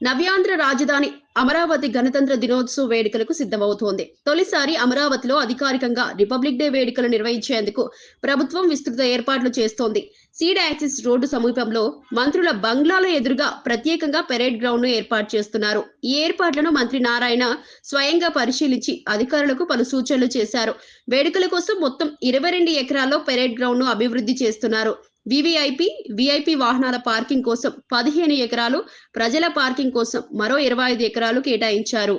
నవ్యాంధ్ర రాజధాని అమరావతి గణతంత్ర దినోత్సవ వేడుకలకు సిద్ధమవుతోంది. తొలిసారి అమరావతిలో అధికారికంగా రిపబ్లిక్ డే వేడుకలు నిర్వహించేందుకు ప్రభుత్వం విస్తృత ఏర్పాట్లు చేస్తోంది. సీడ్ యాక్సిస్ రోడ్డు సమీపంలో మంత్రుల బంగ్లాల ఎదురుగా ప్రత్యేకంగా పెరేడ్ గ్రౌండ్ ను ఏర్పాటు చేస్తున్నారు. ఈ ఏర్పాట్లను మంత్రి నారాయణ స్వయంగా పరిశీలించి అధికారులకు పలు సూచనలు చేశారు. వేడుకల కోసం మొత్తం 22 ఎకరాల్లో పెరేడ్ గ్రౌండ్ ను అభివృద్ధి చేస్తున్నారు. విఐపి వాహనాల పార్కింగ్ కోసం 15 ఎకరాలు, ప్రజల పార్కింగ్ కోసం మరో 25 ఎకరాలు కేటాయించారు.